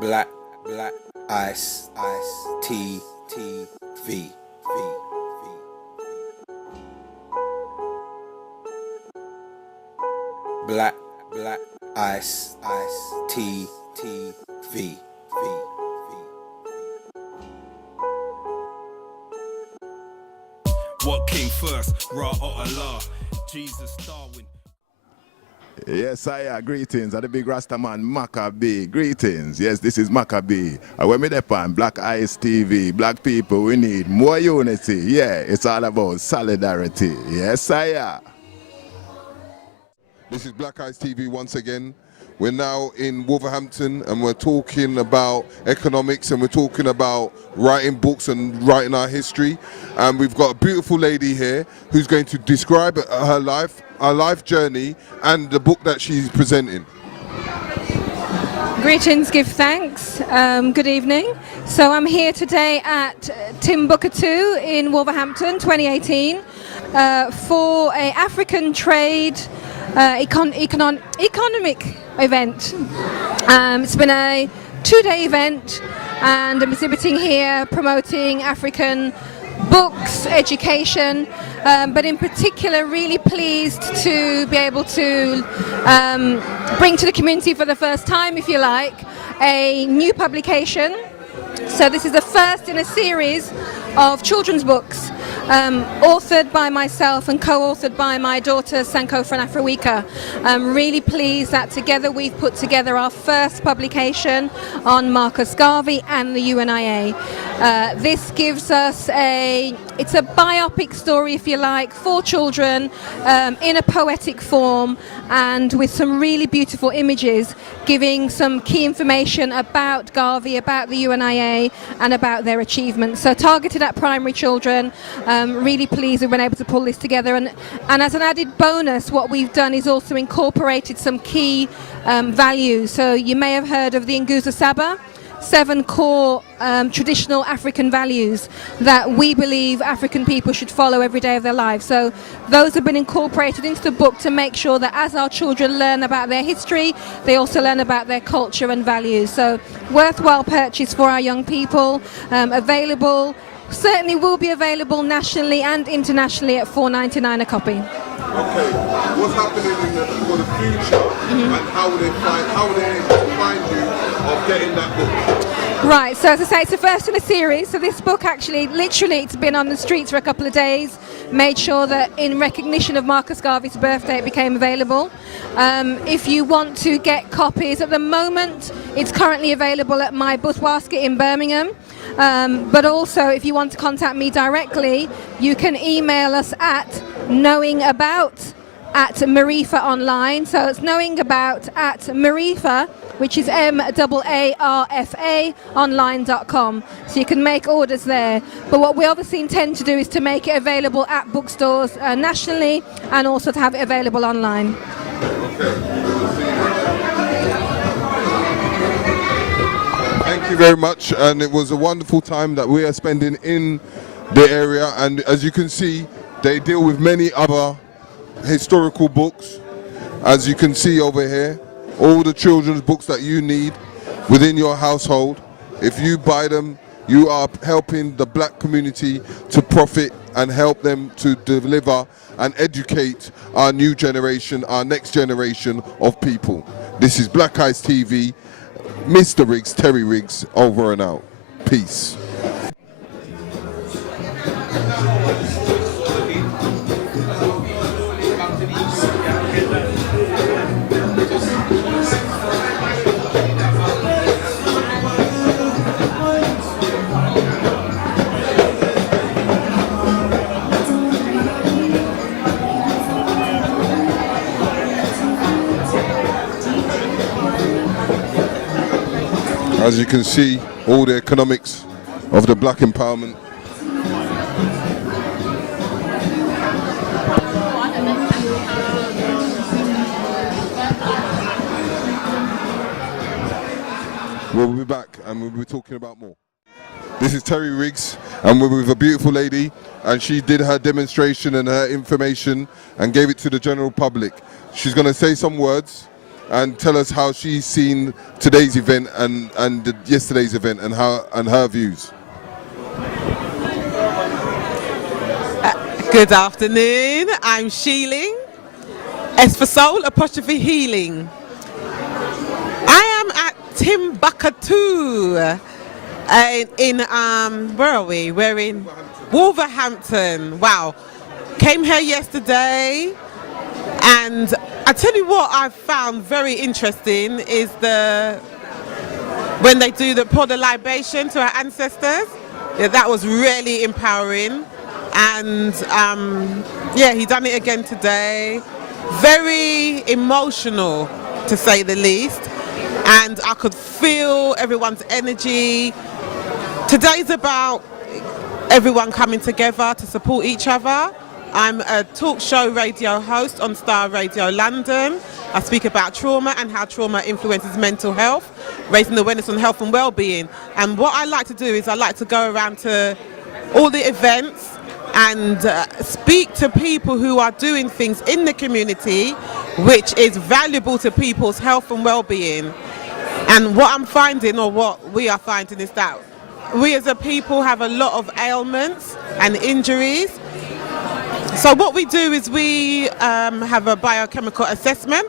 Black Ice TV. Black Ice TV. What came first, Ra or Allah? Jesus, Darwin. Yes, greetings. I'm the big Rasta man, Maccabee. Greetings. Yes, this is Maccabee. I went with the on Black Ice TV. Black people, we need more unity. Yeah, it's all about solidarity. Yes, This is Black Ice TV once again. We're now in Wolverhampton and we're talking about economics and we're talking about writing books and writing our history. And we've got a beautiful lady here who's going to describe her life journey and the book that she's presenting. Greetings, give thanks. Good evening. So I'm here today at TIMBUKUTU in Wolverhampton 2018 for an African trade economic event. It's been a 2-day event and I'm exhibiting here promoting African books, education, but in particular really pleased to be able to bring to the community for the first time, if you like, a new publication. So this is the first in a series of children's books authored by myself and co-authored by my daughter Sankofa and Afrawika. I'm really pleased that together we've put together our first publication on Marcus Garvey and the UNIA. This gives us it's a biopic story, if you like, for children in a poetic form and with some really beautiful images giving some key information about Garvey, about the UNIA and about their achievements. So targeted at primary children, really pleased we've been able to pull this together, and as an added bonus what we've done is also incorporated some key values. So you may have heard of the Nguzo Saba, 7 core traditional African values that we believe African people should follow every day of their lives. So those have been incorporated into the book to make sure that as our children learn about their history, they also learn about their culture and values. So worthwhile purchase for our young people, available, certainly will be available nationally and internationally at $4.99 a copy. Okay, what's happening for the future and how will they find you of getting that book? Right, so as I say, it's the first in a series. So this book actually, literally, it's been on the streets for a couple of days, made sure that in recognition of Marcus Garvey's birthday it became available. If you want to get copies, at the moment it's currently available at my Buswasket in Birmingham. But also if you want to contact me directly, you can email us at knowingabout@Marifa online. So it's knowingabout@Marifa, which is MAARFA online.com. So you can make orders there. But what we obviously intend to do is to make it available at bookstores nationally and also to have it available online. Okay. Thank you very much, and it was a wonderful time that we are spending in the area, and as you can see they deal with many other historical books, as you can see over here, all the children's books that you need within your household. If you buy them, you are helping the black community to profit and help them to deliver and educate our new generation, our next generation of people. This is Black Ice TV. Mr. Riggs, Terry Riggs, over and out. Peace. As you can see, all the economics of the black empowerment. We'll be back and we'll be talking about more. This is Terry Riggs and we're with a beautiful lady, and she did her demonstration and her information and gave it to the general public. She's going to say some words and tell us how she's seen today's event and yesterday's event and her views. Good afternoon, I'm Sheeling, S for Soul, apostrophe Healing. I am at TIMBUKUTU in, where are we? We're in Wolverhampton. Wow. Came here yesterday, and I tell you what I found very interesting is when they pour the libation to our ancestors. Yeah, that was really empowering. And yeah, he done it again today. Very emotional, to say the least. And I could feel everyone's energy. Today's about everyone coming together to support each other. I'm a talk show radio host on Star Radio London. I speak about trauma and how trauma influences mental health, raising awareness on health and well-being. And what I like to do is I like to go around to all the events and speak to people who are doing things in the community which is valuable to people's health and well-being. And what I'm finding, or what we are finding, is that we as a people have a lot of ailments and injuries. So what we do is we have a biochemical assessment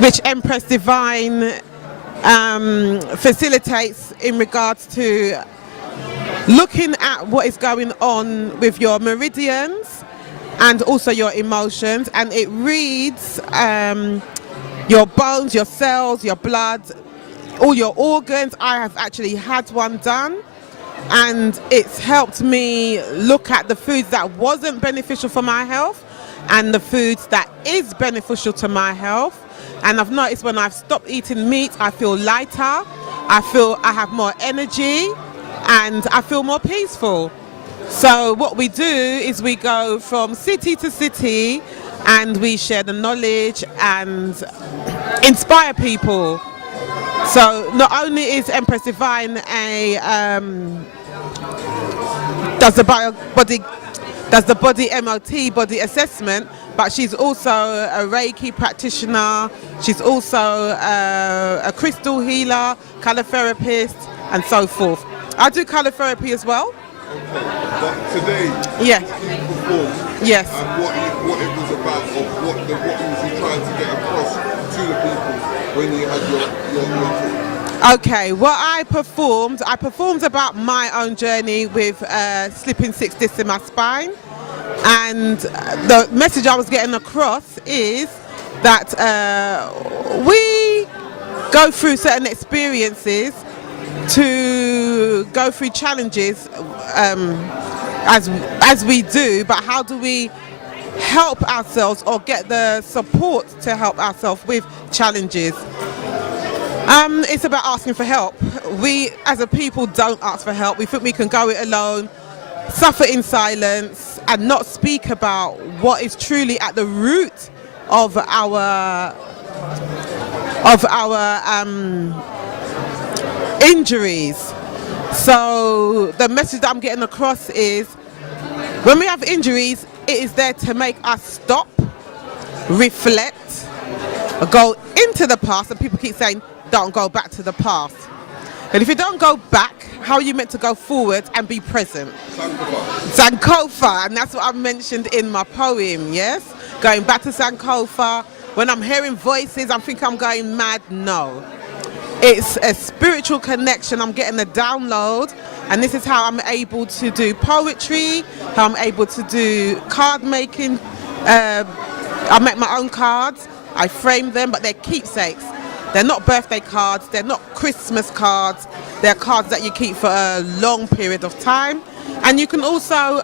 which Empress Divine facilitates in regards to looking at what is going on with your meridians and also your emotions, and it reads your bones, your cells, your blood, all your organs. I have actually had one done, and it's helped me look at the foods that wasn't beneficial for my health and the foods that is beneficial to my health. And I've noticed when I've stopped eating meat, I feel lighter, I feel I have more energy, and I feel more peaceful. So what we do is we go from city to city and we share the knowledge and inspire people. So not only is Empress Divine does the body MOT, body assessment, but she's also a Reiki practitioner, she's also a crystal healer, colour therapist, and so forth. I do colour therapy as well. Okay, but today, yes, you performed, yes, and what it was about, or what was you trying to get across to the people when you had your Okay, what I performed about my own journey with slipping 6 discs in my spine, and the message I was getting across is that we go through certain experiences to go through challenges as we do, but how do we help ourselves or get the support to help ourselves with challenges? It's about asking for help. We as a people don't ask for help. We think we can go it alone, suffer in silence, and not speak about what is truly at the root of our injuries. So the message that I'm getting across is, when we have injuries, it is there to make us stop, reflect, go into the past. And people keep saying, don't go back to the past. But if you don't go back, how are you meant to go forward and be present? Sankofa, and that's what I've mentioned in my poem, yes? Going back to Sankofa. When I'm hearing voices, I think I'm going mad. No. It's a spiritual connection. I'm getting a download, and this is how I'm able to do poetry, how I'm able to do card making. I make my own cards, I frame them, but they're keepsakes. They're not birthday cards, they're not Christmas cards, they're cards that you keep for a long period of time. And you can also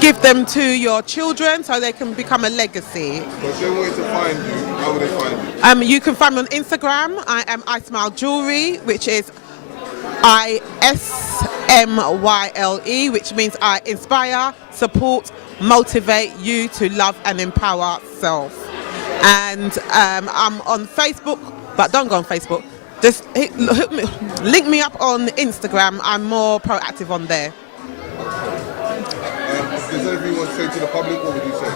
give them to your children so they can become a legacy. But if they wanted to find you, how would they find you? You can find me on Instagram. I am I Smile Jewelry, which is ISMYLE, which means I inspire, support, motivate you to love and empower self. And I'm on Facebook, but don't go on Facebook. Just link me up on Instagram. I'm more proactive on there. If there's anything you want to say to the public, what would you say?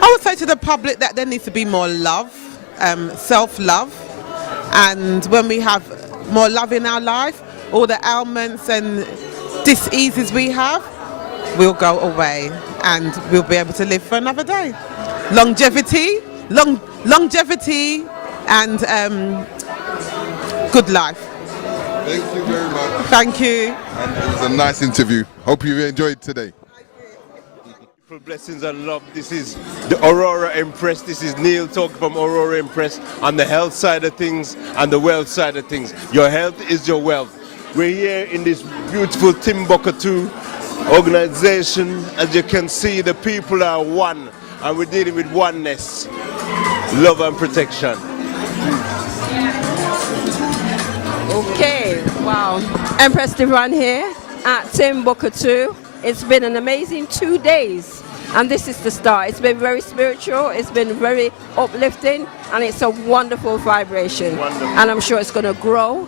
I would say to the public that there needs to be more love, self-love, and when we have more love in our life, all the ailments and diseases we have will go away, and we'll be able to live for another day. Longevity, and good life. Thank you very much. Thank you. And it was a nice interview. Hope you enjoyed today. Blessings and love. This is the Aurora Empress. This is Neil talking from Aurora Empress on the health side of things and the wealth side of things. Your health is your wealth. We're here in this beautiful TIMBUKUTU organization. As you can see, the people are one, and we're dealing with oneness, love and protection. Okay, wow. Empress Divine here at TIMBUKUTU. It's been an amazing 2 days, and this is the start. It's been very spiritual, it's been very uplifting, and it's a wonderful vibration. Wonderful. And I'm sure it's going to grow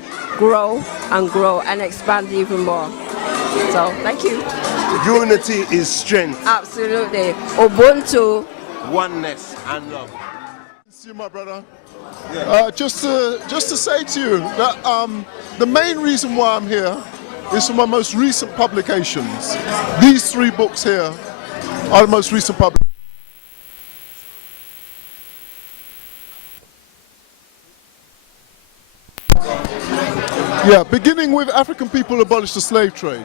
and expand even more. So, thank you. Unity is strength. Absolutely. Ubuntu. Oneness and love. See you, my brother. Just to say to you that the main reason why I'm here is for my most recent publications. These 3 books here are the most recent publications. Yeah, beginning with African People Abolish the Slave Trade.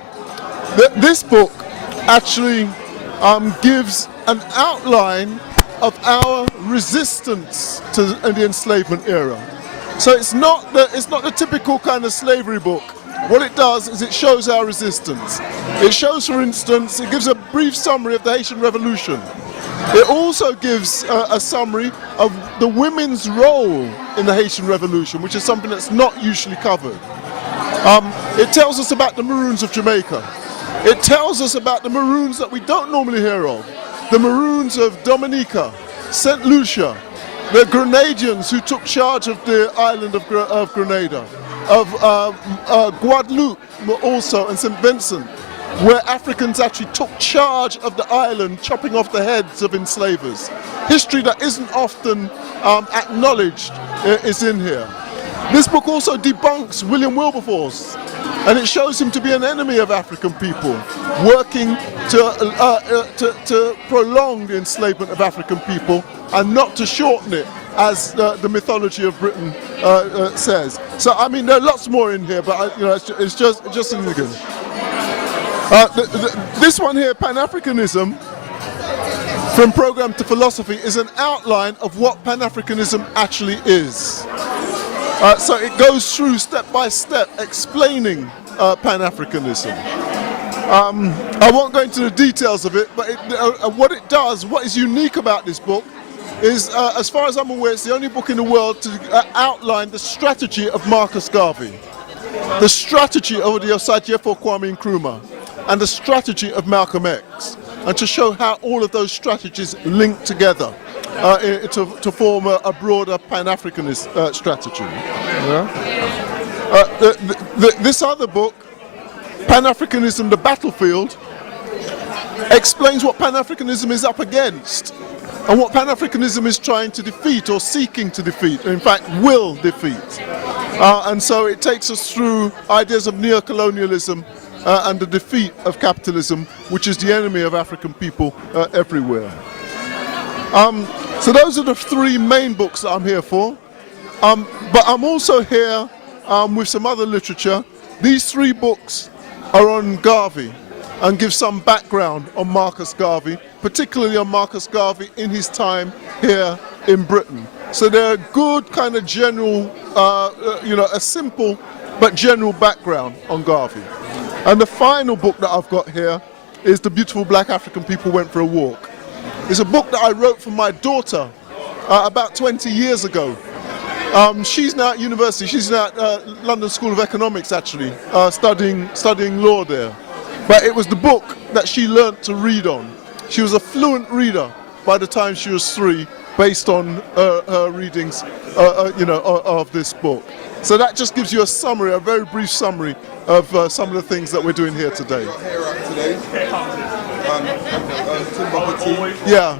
This book actually gives an outline of our resistance to the enslavement era. So it's not the typical kind of slavery book. What it does is it shows our resistance. It shows, for instance, it gives a brief summary of the Haitian Revolution. It also gives a summary of the women's role in the Haitian Revolution, which is something that's not usually covered. It tells us about the Maroons of Jamaica. It tells us about the Maroons that we don't normally hear of. The Maroons of Dominica, St. Lucia, the Grenadians who took charge of the island of Grenada, of Guadeloupe also, and St. Vincent, where Africans actually took charge of the island, chopping off the heads of enslavers. History that isn't often acknowledged is in here. This book also debunks William Wilberforce, and it shows him to be an enemy of African people, working to prolong the enslavement of African people and not to shorten it, as the mythology of Britain says. So I mean, there are lots more in here, but it's just significant. This one here, Pan-Africanism, from program to philosophy, is an outline of what Pan-Africanism actually is. So it goes through step by step explaining Pan-Africanism. I won't go into the details of it, but what it does, what is unique about this book, is, as far as I'm aware, it's the only book in the world to outline the strategy of Marcus Garvey, the strategy of the Osagyefo Kwame Nkrumah, and the strategy of Malcolm X, and to show how all of those strategies link together to form a broader Pan-Africanist strategy. This other book, Pan-Africanism, the Battlefield, explains what Pan-Africanism is up against and what Pan-Africanism is trying to defeat, or seeking to defeat, in fact will defeat. And so it takes us through ideas of neocolonialism and the defeat of capitalism, which is the enemy of African people everywhere. So those are the 3 main books that I'm here for. But I'm also here with some other literature. These 3 books are on Garvey and give some background on Marcus Garvey, particularly on Marcus Garvey in his time here in Britain. So they're a good kind of general, a simple but general background on Garvey. And the final book that I've got here is The Beautiful Black African People Went for a Walk. It's a book that I wrote for my daughter about 20 years ago. She's now at university. She's now at London School of Economics, actually, studying law there. But it was the book that she learnt to read on. She was a fluent reader by the time she was 3, based on her readings, of this book. So that just gives you a summary, a very brief summary of some of the things that we're doing here today. Timbuktu. Yeah.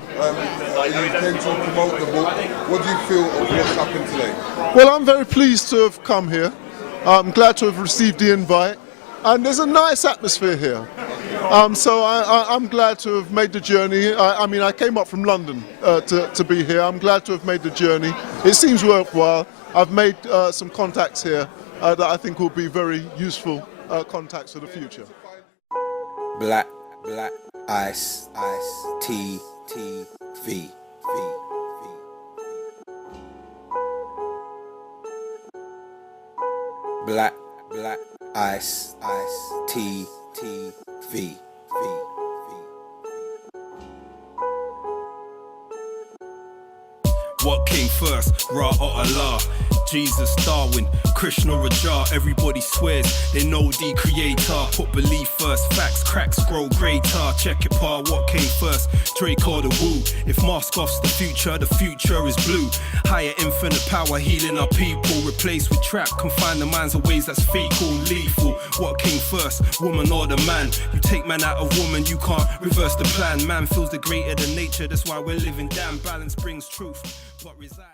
You came to promote the book. What do you feel of what's happened today? Well, I'm very pleased to have come here. I'm glad to have received the invite. And there's a nice atmosphere here. So I'm glad to have made the journey. I mean, I came up from London to be here. I'm glad to have made the journey. It seems worthwhile. I've made some contacts here that I think will be very useful contacts for the future. Black Ice TV. Black Ice TV. What came first, Ra or Allah? Jesus, Darwin, Krishna, Raja. Everybody swears they know the creator. Put belief first, facts, cracks grow greater. Check it, pa, what came first, Drake or the Woo? If mask off's the future is blue. Higher infinite power healing our people. Replaced with trap, confine the minds of ways that's fecal, lethal. What came first, woman or the man? You take man out of woman, you can't reverse the plan. Man feels the greater than nature, that's why we're living. Damn, balance brings truth. What resides